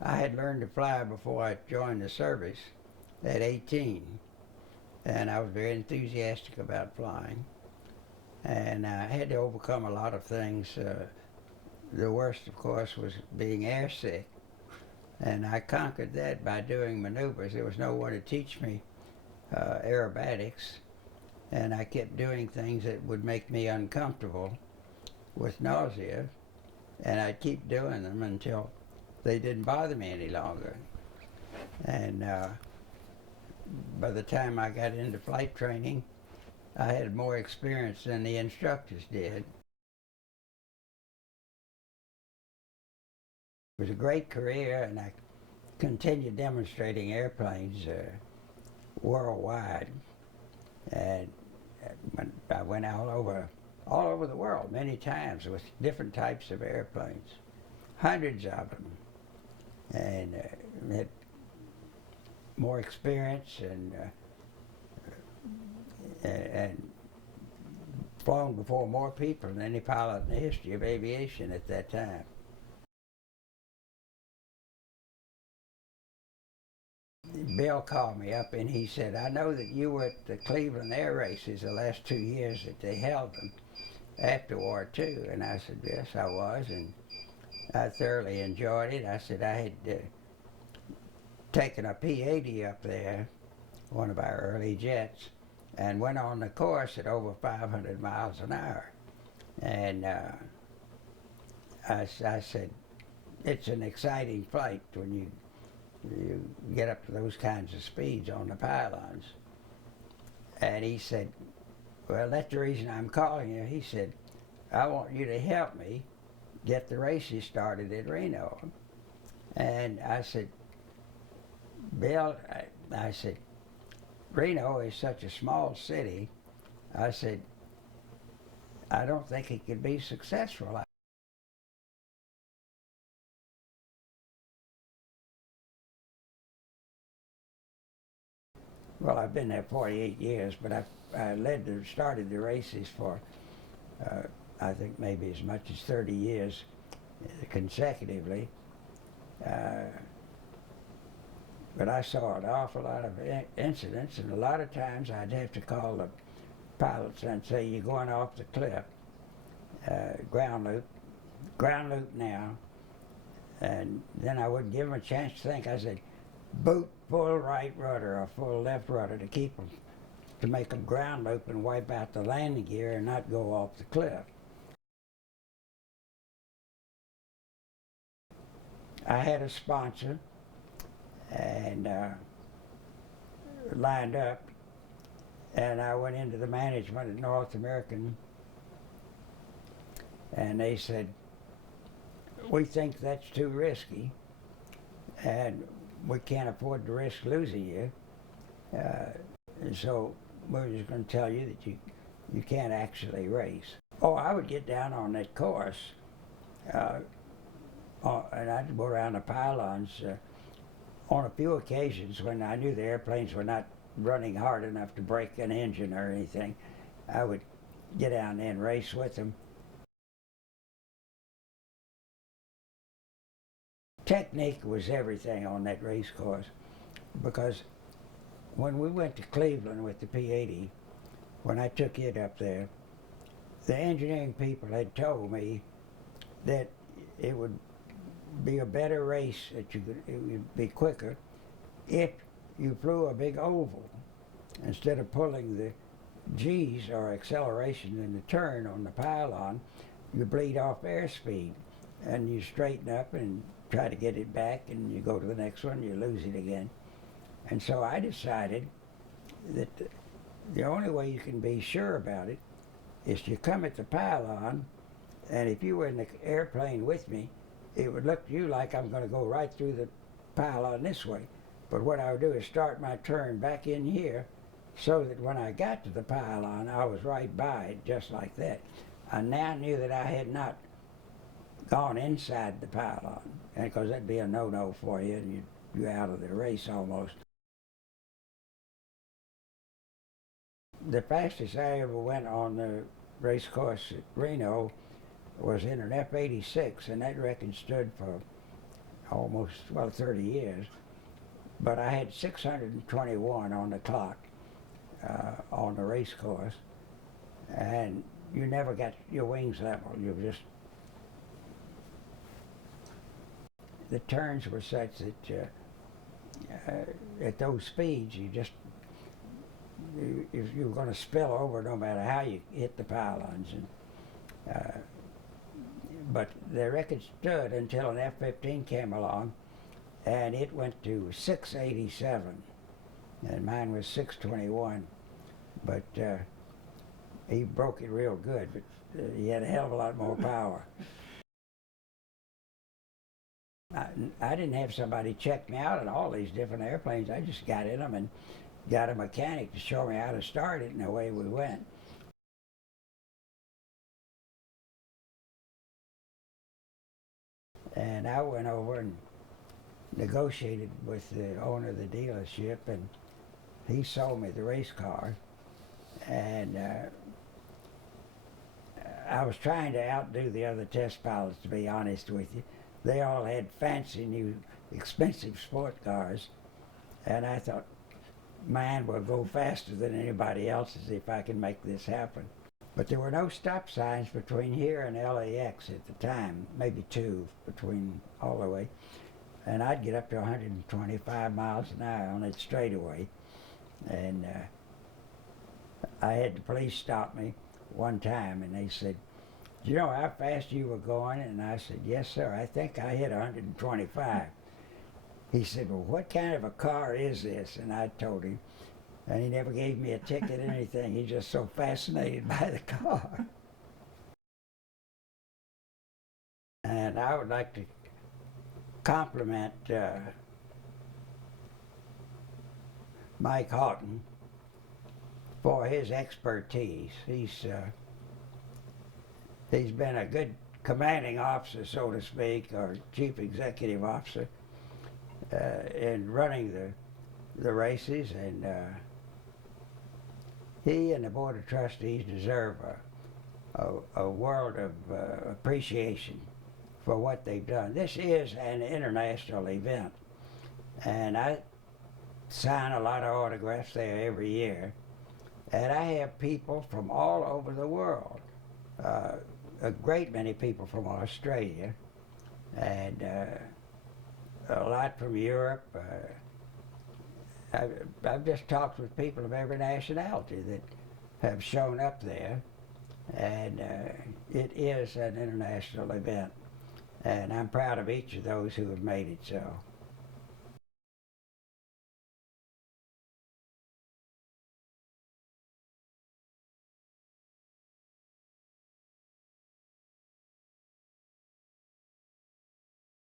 I had learned to fly before I joined the service at 18, and I was very enthusiastic about flying. And I had to overcome a lot of things. The worst, of course, was being airsick, and I conquered that by doing maneuvers. There was no one to teach me aerobatics, and I kept doing things that would make me uncomfortable with nausea, and I'd keep doing them until they didn't bother me any longer. And by the time I got into flight training, I had more experience than the instructors did. It was a great career, and I continued demonstrating airplanes worldwide. And I went all over the world many times with different types of airplanes, hundreds of them, and had more experience and flown before more people than any pilot in the history of aviation at that time. Bill called me up and he said, "I know that you were at the Cleveland Air Races the last 2 years that they held them after War II." And I said, "Yes, I was, and I thoroughly enjoyed it." I said I had taken a P-80 up there, one of our early jets, and went on the course at over 500 miles an hour. And I said, it's an exciting flight when you get up to those kinds of speeds on the pylons. And he said, "Well, that's the reason I'm calling you." He said, "I want you to help me get the races started at Reno." And I said, "Bill," I said, "Reno is such a small city." I said, "I don't think it could be successful." Well, I've been there 48 years, but I started the races for, I think maybe as much as 30 years consecutively. But I saw an awful lot of incidents, and a lot of times I'd have to call the pilots and say, "You're going off the cliff, ground loop now." And then I wouldn't give them a chance to think. I said, "Boot full right rudder or full left rudder to keep them, to make them ground loop and wipe out the landing gear and not go off the cliff." I had a sponsor and lined up, and I went into the management at North American, and they said, "We think that's too risky, and we can't afford to risk losing you. So we're just going to tell you that you can't actually race." Oh, I would get down on that course, and I'd go around the pylons on a few occasions when I knew the airplanes were not running hard enough to break an engine or anything. I would get down there and race with them. Technique was everything on that race course, because when we went to Cleveland with the P-80, when I took it up there, the engineering people had told me that it would be a better race, that it would be quicker if you flew a big oval instead of pulling the G's or acceleration in the turn on the pylon. You bleed off airspeed and you straighten up and try to get it back, and you go to the next one, you lose it again. And so I decided that the only way you can be sure about it is you come at the pylon, and if you were in the airplane with me, it would look to you like I'm going to go right through the pylon this way. But what I would do is start my turn back in here, so that when I got to the pylon, I was right by it, just like that. I now knew that I had not gone inside the pylon, and because that'd be a no-no for you, and you're out of the race almost. The fastest I ever went on the race course at Reno was in an F-86, and that record stood for, almost, well, 30 years. But I had 621 on the clock on the race course, and you never got your wings level. You just, the turns were such that at those speeds, you were going to spill over no matter how you hit the pylons. And, but the record stood until an F-15 came along, and it went to 687, and mine was 621. But he broke it real good, but he had a hell of a lot more power. I didn't have somebody check me out on all these different airplanes. I just got in them and got a mechanic to show me how to start it, and away we went. And I went over and negotiated with the owner of the dealership, and he sold me the race car. And I was trying to outdo the other test pilots, to be honest with you. They all had fancy new expensive sport cars, and I thought mine will go faster than anybody else's if I can make this happen. But there were no stop signs between here and LAX at the time, maybe two between all the way. And I'd get up to 125 miles an hour on it straightaway. And I had the police stop me one time, and they said, "Do you know how fast you were going?" And I said, "Yes, sir, I think I hit 125. He said, "Well, what kind of a car is this?" And I told him. And he never gave me a ticket or anything. He's just so fascinated by the car. And I would like to compliment Mike Houghton for his expertise. He's been a good commanding officer, so to speak, or chief executive officer in running the races, and he and the Board of Trustees deserve a world of appreciation for what they've done. This is an international event, and I sign a lot of autographs there every year, and I have people from all over the world, a great many people from Australia, and a lot from Europe. I've just talked with people of every nationality that have shown up there, and it is an international event, and I'm proud of each of those who have made it so.